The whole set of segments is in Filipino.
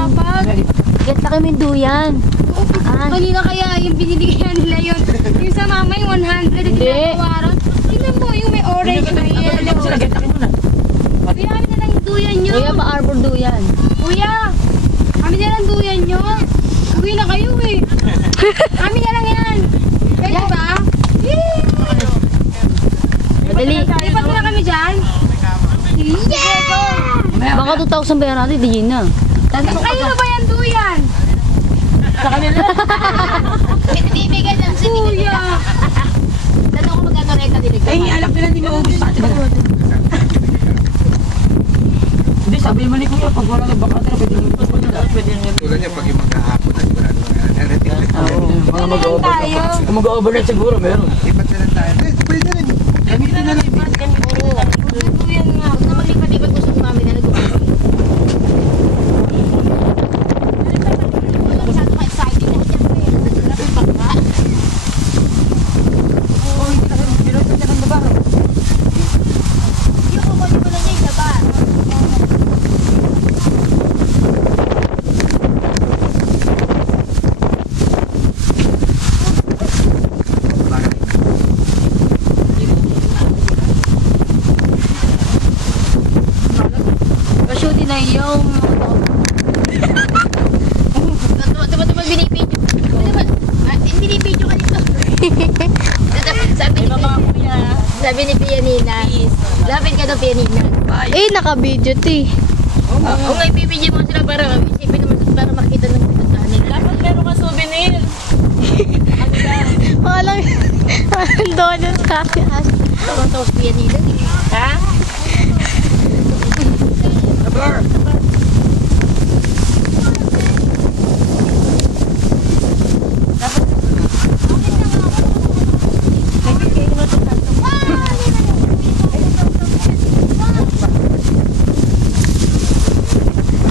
Kapag. Get na kami duyan. Kanina kaya yung binili kaya nila yun. Yung sa mama yung 100. Hindi. Tingnan mo yung may orange na yellow. Kuya, kami na lang yung duyan nyo. Kuya, pa-arbor duyan. Kuya, kami na lang duyan nyo. Uwi na kayo eh. Kami na lang yan. Kaya ba? Madali. Lipat mo na kami dyan. Yeah! Baka 2,000 ba yan natin? Di na. Kayo na ba yan duyan? Sa kanila. Bibigyan ng kuya. Tanong ko magkano renta din. Ay, alam nila hindi maubos sa atin. Hindi, sabi mo ni Kuya, pag wala ng bakantera, pwede nyo. Tulad niya pag yung mag-aapon na sigurado mag-aarating. Mga mag-overnight. Kung mag-overnight siguro, meron. Lipat na lang tayo. Pwede na rin. Gamitin na lang. Duyan nga. Huwag na maglipat-lipat gusto ko mami na nag-uwi. Masyado ka exciting na siya. Grabe baka. Yung kukunin mo lang niya yung laban. Pashuti na yung... Diba binipidyo? Binipidyo ka dito. Sabi ni Pianina. Lapit ka daw Pianina. Eh, naka-video to eh. Kung nga ipipidyo mo sila para isipin naman para makita ng pupuntahan nila. Dapat meron ka souvenir. Walang donut sa akin. Ito si Pianina. Ha?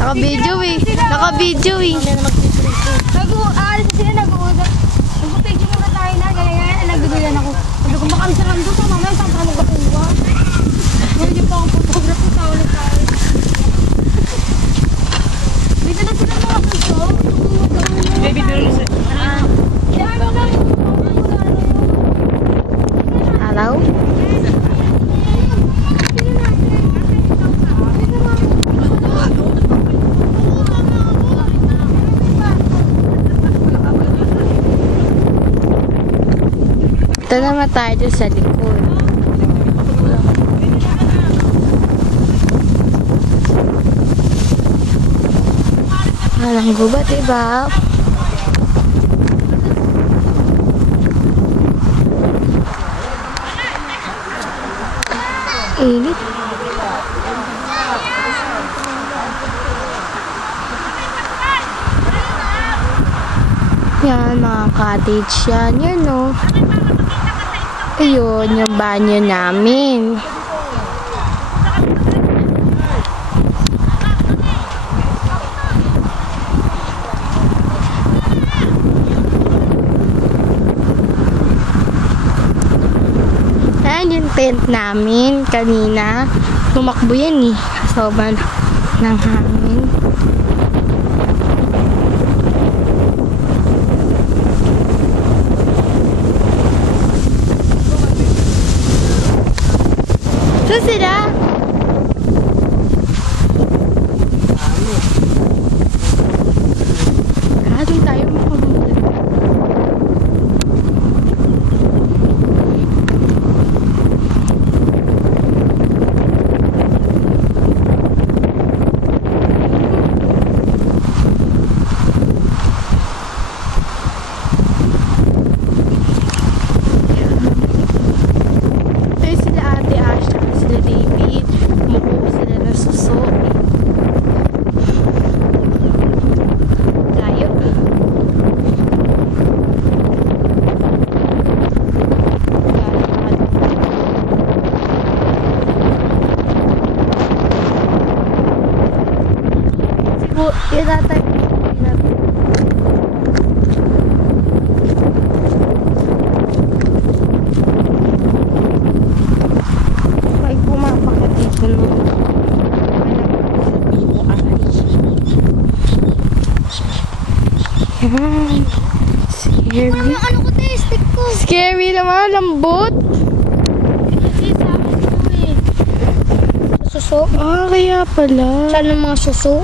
Naka-video eh. Naka-video eh. Aalis na sila, nag-uusap. Nag-picture muna tayo na, ganyan. Nagdudulan ako. Sabi ko, baka sa rando sa mamaya, saan ka magkakuha? Hindi pa akong photography, sa ulit tayo. Dito na sila mga suso. Baby, pero sa... Araw? Ito naman tayo dyan sa likod. Walang gubat, diba? Init. Yan, mga cottage yan. Yan, no. Ayun, yung banyo namin. Ayan yung tent namin. Kanina, tumakbo yan eh. Sobrang ng hangin. Saan sila? Doon tayo makabunod. Itatay. May pumapakat dito no. Ay, scary. Yung ano ko, te, stick ko. Scary naman, lambot. Kasi sa akin ito eh. Suso. Ah, kaya pala. Saan ang mga suso?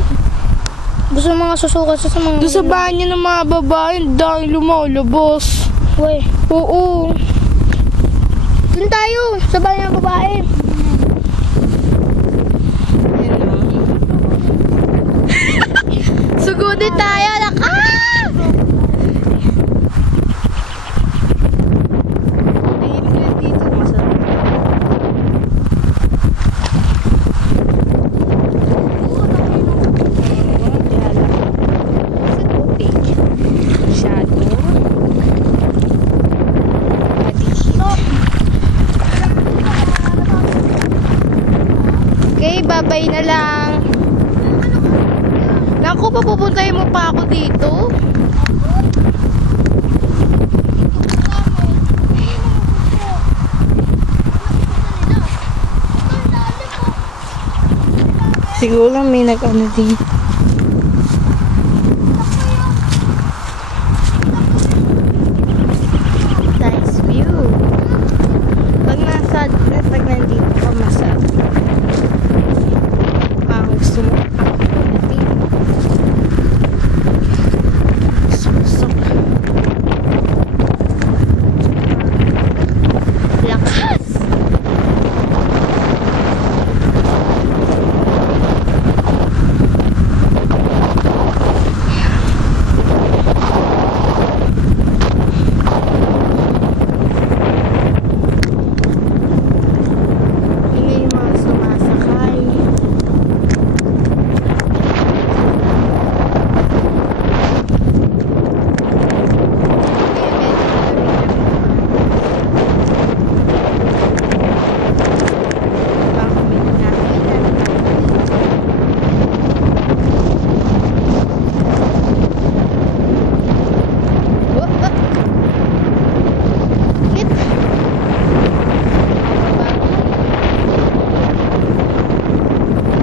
Gusto ng mga suso kasi sa mga... Doon sa banyo ng mga babae, dahil lumalabos. Uy, Oo. dun tayo. Sa bahay ng babae. Sugodi tayo, laka! Okay, babay na lang. Naku, papupuntahin mo pa ako dito. Siguro may nag-ano din. Nice view. Pag nandito ka, masarap. Parang gusto mo. Lakas! Hindi yung mga sumasakay.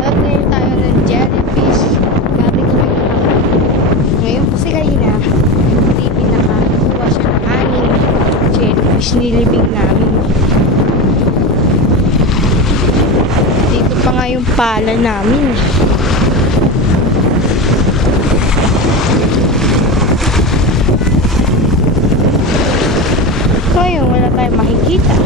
Ngayon tayo ng jellyfish. Dati kami ngayon kasi kanina, hindi pinakakuha siya ng aning jellyfish nilibing namin. Dito pa nga yung pala namin. Ngayon, wala tayong makikita.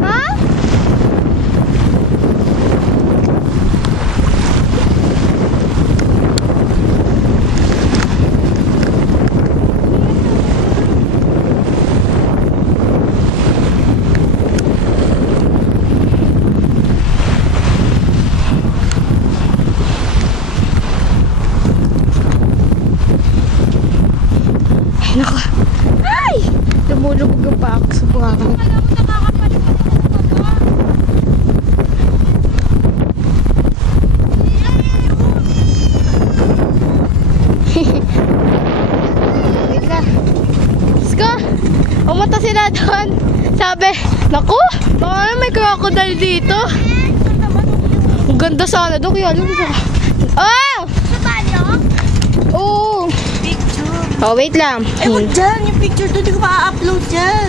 Ha? Ay, naku. Ay! Lumulubog pa ako sa buhangin. Wait lang. Let's go! Pumunta sila doon. Sabi, naku, baka may crocodile dito. Ang ganda sana doon. Kaya alam mo. Oh! Sa banyo? Oo! Picture. Oh, wait lang. Ewan dyan, yung picture doon, hindi ko ma-upload dyan.